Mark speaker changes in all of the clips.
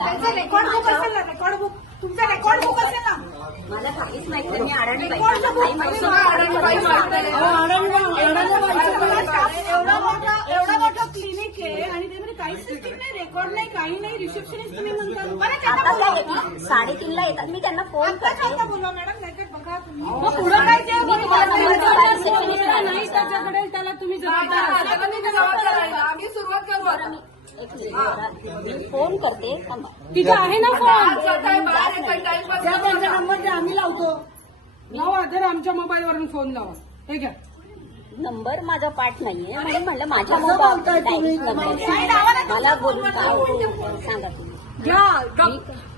Speaker 1: त्यांचं record book असेल ना रेकॉर्ड बुक तुमचं रेकॉर्ड बुक असेल ना.
Speaker 2: मला काहीच माहीत नाही मी आडाणी
Speaker 1: रेकॉर्डचं बुक एवढा मोठा एवढा मोठा क्लिनिक आहे. आणि त्यामध्ये काहीच सिस्टीम नाही रेकॉर्ड नाही काही नाही रिसेप्शनिस्ट तुम्ही म्हणता बरं
Speaker 2: आता येतात. मी त्यांना फोन करते.
Speaker 1: आता बोलवा. मॅडम नाहीतर बघा तुम्ही. मग पुढं काय ते. नाही त्याच्याकडे त्याला तुम्ही जबाबदार.
Speaker 3: आम्ही सुरुवात करू आता.
Speaker 2: मी फोन करते.
Speaker 1: तिथे आहे ना फोन त्यांचा नंबर द्या आम्ही लावतो. लावा तर आमच्या मोबाईलवरून फोन लावा. हे घ्या.
Speaker 2: नंबर माझा पाठ नाहीये. म्हणून म्हणलं माझ्या मोबाईल मला बोलून? सांगा तुम्ही.
Speaker 1: घ्या.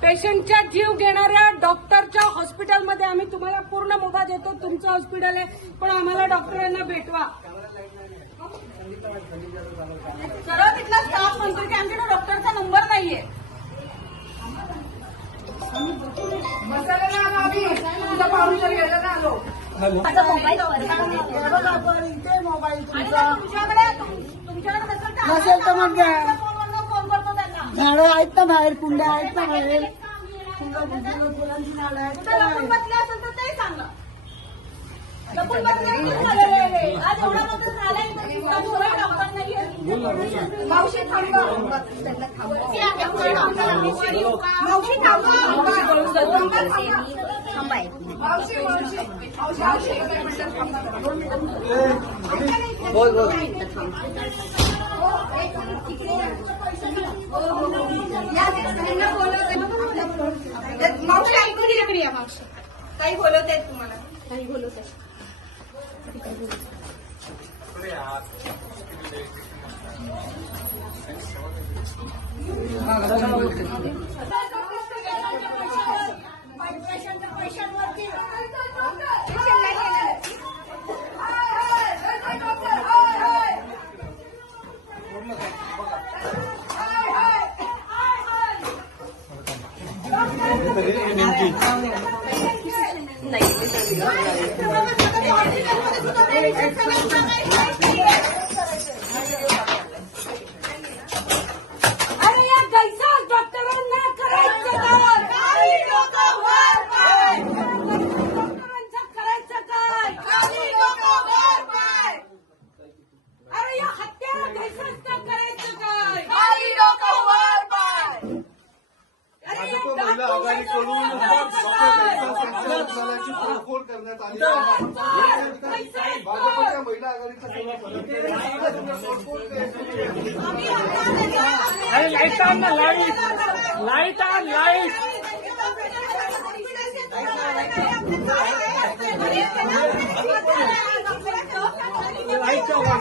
Speaker 1: पेशंटच्या जीव घेणाऱ्या डॉक्टरच्या हॉस्पिटलमध्ये आम्ही तुम्हाला पूर्ण मुभा देतो. तुमचं हॉस्पिटल आहे. पण आम्हाला डॉक्टरांना भेटवा. सरळ तिथला स्टाफ म्हणतो की आमच्याकडे डॉक्टरचा नंबर नाहीये. नसेल तर
Speaker 4: मग झाडं आहेत ना बाहेर कुंड्या आहेत ना बाहेर. फुलं फुलं फुलांची झाडं आहेत.
Speaker 1: आज एवढा झालाय. मावशी थांबवा मावशी.
Speaker 3: मावशी
Speaker 1: ऐकून इकडे या मावशी. काही बोलत आहेत तुम्हाला? काही बोलत आहेत नाही अरे या गैसा डॉक्टरांना करायचं काय काही लोक वर पाय डॉक्टरांचं करायचं काय काही लोक वर पाय अरे या हत्या गैसाचं करायचं काय काही लोक वर पाय अरे या
Speaker 5: महिला
Speaker 1: डॉक्टर-
Speaker 5: आघाडीकडून करण्यात आली तोडफोड
Speaker 4: लाइट आण ना लाइट. लाइट आण लाइट.
Speaker 1: तुम्ही फोडतो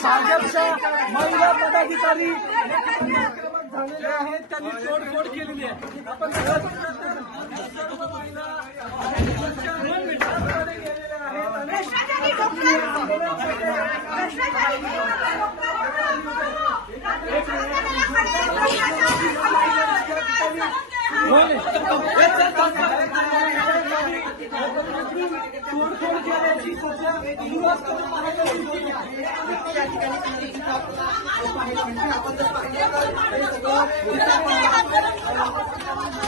Speaker 4: भाजपच्या महिला पदाधिकारी झालेले आहेत त्यांनी तोडफोड केलेली आहे आपण सर्व महिला गेलेल्या आहेत तोडफोड केल्याची सध्या सुरुवात करून पाहायला
Speaker 3: या
Speaker 1: ठिकाणी काही किताब
Speaker 3: पाहिलं म्हणजे आपण जर
Speaker 1: पाहिलं तर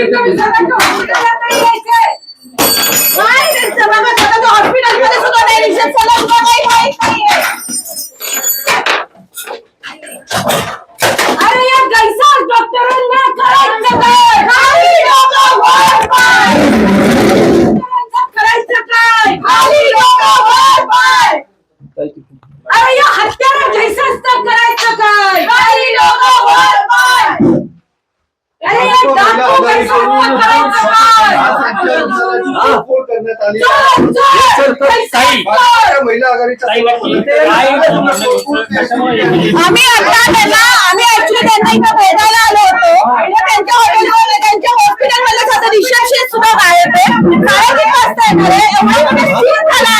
Speaker 1: Kita.
Speaker 3: आम्ही आता त्यांना आम्ही ऍक्च्युली त्यांना इथं भेटायला आलो होतो. त्यांच्या हॉटेलमध्ये त्यांच्या हॉस्पिटलमध्ये स्वतः रिसेप्शन सुद्धा काय आहे. काय वाजता येणार आहे.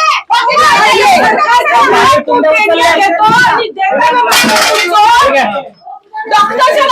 Speaker 3: पेटला घेतो आणि देताना डॉक्टरच्या